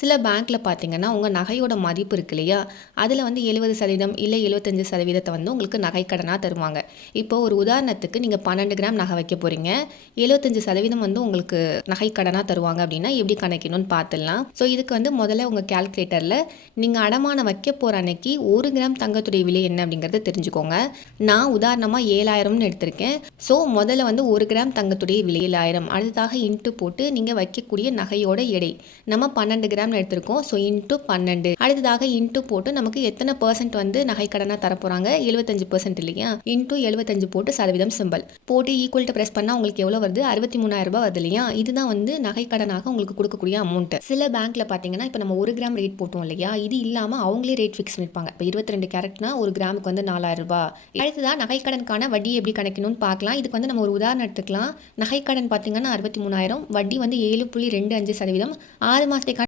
சில பேங்க்கில் பார்த்தீங்கன்னா உங்கள் நகையோட மதிப்பு இருக்கு இல்லையா? அதில் வந்து எழுபது சதவீதம் இல்லை எழுபத்தஞ்சு சதவீதத்தை வந்து உங்களுக்கு நகை கடனாக தருவாங்க. இப்போ ஒரு உதாரணத்துக்கு நீங்கள் பன்னெண்டு கிராம் நகை வைக்க போகிறீங்க எழுபத்தஞ்சு சதவீதம் வந்து உங்களுக்கு நகை கடனாக தருவாங்க அப்படின்னா எப்படி கணக்கணும்னு பார்த்துடலாம் ஸோ இதுக்கு வந்து முதல்ல உங்கள் கேல்குலேட்டரில் நீங்கள் அடமானம் வைக்க போகிற அன்னைக்கு ஒரு கிராம் தங்கத்துடைய விலை என்ன அப்படிங்கிறத தெரிஞ்சுக்கோங்க. நான் உதாரணமாக ஏழாயிரம்னு எடுத்திருக்கேன். ஸோ முதல்ல வந்து ஒரு கிராம் தங்கத்துடைய விலை ஏழாயிரம். அடுத்ததாக இன்ட்டு போட்டு நீங்கள் வைக்கக்கூடிய நகையோட எடை. நம்ம பன்னெண்டு கிராம் எடுத்திருக்கோம். ஸோ இன்ட்டு பன்னெண்டு. அடுத்ததாக இன்ட்டு போட்டு நமக்கு எத்தனை பர்சன்ட் வந்து நகை கடனாக தரப்போகிறாங்க எழுபத்தஞ்சு பர்சன்ட் இல்லையா? இன்ட்டு எழுபத்தஞ்சு போட்டு சதவீதம் சிம்பல் போட்டு ஈக்குவல் டு ப்ரெஸ் பண்ணால் உங்களுக்கு எவ்வளோ வருது? அறுபத்தி மூணாயிரம் ரூபாய் வருது இல்லையா? இதுதான் வந்து நகை கடனாக உங்களுக்கு கொடுக்கக்கூடிய அமௌண்ட் சில பேங்க்ல பார்த்தீங்கன்னா இப்போ நம்ம ஒரு கிராம் ரேட் போட்டோம் இல்லையா? இது இல்லாமல் அவங்களே ரேட் ஃபிக்ஸ் பண்ணிருப்பாங்க. இப்போ இருபத்தி ரெண்டு கேரட்னா ஒரு கிராமுக்கு வந்து நாலாயிரம் ரூபாய். அடுத்ததான் நகைக்கடனுக்கான வட்டி எப்படி கணக்கணும்னு பார்க்கலாம் இதுக்கு வந்து நம்ம ஒரு உதாரணம் எடுத்துக்கலாம். நகைக்கடன் பார்த்தீங்கன்னா அறுபத்தி மூணாயிரம். வட்டி வந்து ஏழு புள்ளி ரெண்டு அஞ்சு சதவீதம். ஆறு மாதத்துக்கான